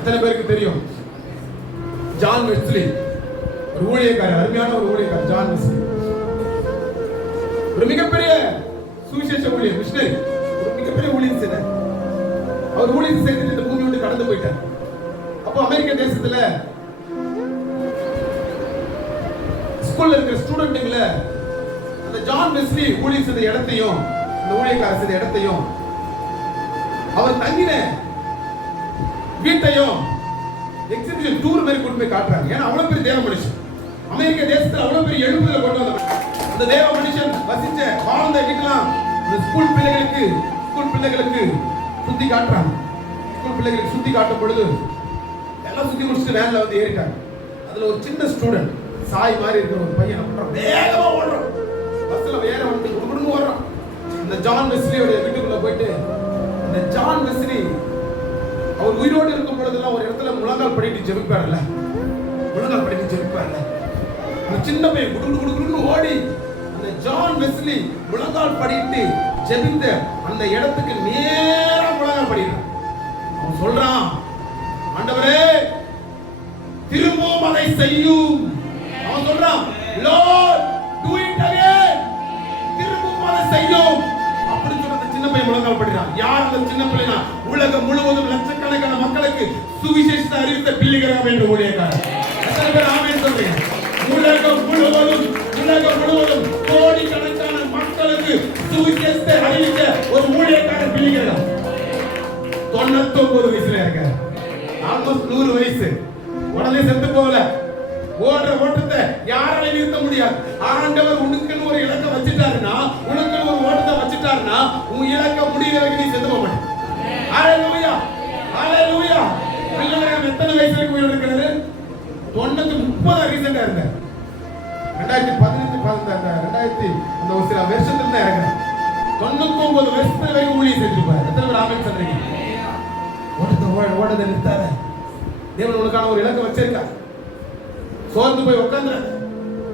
எத்தனை பேருக்கு தெரியும்? John Wesley. ஒரு ஊழியக்காரர் அருமையான ஒரு ஊழியக்காரர் ஜான் வெஸ்லி. ஒரு மிகப்பெரிய சுவிசேஷ ஊழியர் மிஷினரி. ஒரு மிகப்பெரிய ஊழியர் செய்தார் அவர் ஊழியர் செய்து இந்த பூமி விட்டு கடந்து போயிட்டார். அப்போ அமெரிக்க தேசத்துல ஸ்கூல்ல இருக்கிற ஸ்டூடெண்ட்டுங்கள அந்த ஜான் வெஸ்லி ஊழியர் செய்த இடத்தையும் அந்த ஊழியக்காரர் செய்த இடத்தையும் அவர் தங்கின வீட்டையும் எக்ஸிபிஷன் டூர் மாதிரி கொண்டு போய் காட்டுறாங்க. ஏன்னா அவ்வளவு பெரிய தேவ மனுஷன். அமெரிக்க தேசத்துல அவ்வளவு பெரிய எழுப்புதல கொண்டு வந்த அந்த தேவ மனுஷன் வசிச்ச வாழ்ந்த வீட்டெல்லாம் இந்த ஸ்கூல் பிள்ளைகளுக்கு ஸ்கூல் பிள்ளைகளுக்கு சுத்தி காட்டுறாங்க. ஸ்கூல் பிள்ளைகளுக்கு சுத்தி காட்டும் பொழுது எல்லாம் சுத்தி முடிச்சுட்டு வேன்ல வந்து ஏறிட்டாங்க. அதுல ஒரு சின்ன ஸ்டூடெண்ட் சாய் மாதிரி இருக்கிற ஒரு பையன் அப்புறம் பண்றான் வேகமா ஓடுறான். பஸ்ல வேற வந்து குடும்பம் ஓடுறான். இந்த ஜான் வெஸ்லியோட வீட்டுக்குள்ள போயிட்டு இந்த ஜான் வெஸ்லி அவர் உயிரோடு இருக்கும் பொழுதெல்லாம் ஒரு இடத்துல முழங்கால் படிட்டு ஜெபிப்பார்ல. முழங்கால் படிட்டு ஜெபிப்பார்ல. ஒரு சின்ன பையன் குடு குடு குடுன்னு ஓடி அந்த ஜான் வெஸ்லி முழங்கால் படிட்டு ஜெபித்த அந்த இடத்துக்கு நேரா முழங்கால் படிக்கிறான். அவன் சொல்றான் ஆண்டவரே திரும்பவும் அதை செய்யும். அவன் சொல்றான் லார்ட் டு இட் அகைன் திரும்பவும் அதை செய்யும். அப்படின்னு சொன்ன அந்த சின்ன பையன் முழங்கால் படிக்கிறான். யார் அந்த சின்ன பிள்ளைனா? உலகம் முழுவதும் மக்களுக்கு சுவிசேஷத்தை அறிவித்த பிள்ளைகளாக வேண்டும் ஊழியக்காரர் எத்தனை பேர் ஆமென் சொல்றீங்க? உலகம் முழுவதும் உலகம் முழுவதும் கோடிக்கணக்கான மக்களுக்கு சுவிசேஷத்தை அறிவித்த ஒரு ஊழியக்காரர் பிள்ளைகள் தொண்ணூத்தொன்பது வயசுல இருக்க ஆல்மோஸ்ட் நூறு வயசு. உடனே செத்து போகல. ஓடுற ஓட்டத்தை யாராலையும் நிறுத்த முடியாது. ஆண்டவர் உனக்குன்னு ஒரு இலக்கை வச்சுட்டாருன்னா உனக்குன்னு ஒரு ஓட்டத்தை வச்சுட்டாருன்னா உன் இலக்க முடிகிற வரைக்கும் நீ செத்து போக மாட்டே ஹalleluya ஹalleluya பிள்ளைங்க எத்தனை வயசு வரைக்கும் உயிரோட இருக்கிறது தொண்ணூத்தி முப்பது ரீசெண்டாக இருந்தேன். ரெண்டாயிரத்தி பதினஞ்சு பதினஞ்சு ரெண்டாயிரத்தி அந்த ஒரு சில வருஷத்துல தான் இறங்குறேன் தொண்ணூத்தி ஒன்பது வருஷத்துல வரைக்கும் ஊழியம் செஞ்சிருப்பாரு எத்தனை பேர் ஆமென் சொல்றீங்க? ஓட்டத்தை ஓட ஓடதை நிறுத்தாத. தேவன் உனக்கான ஒரு இலக்கை வச்சிருக்கா சோர்ந்து போய் உட்காந்துறாத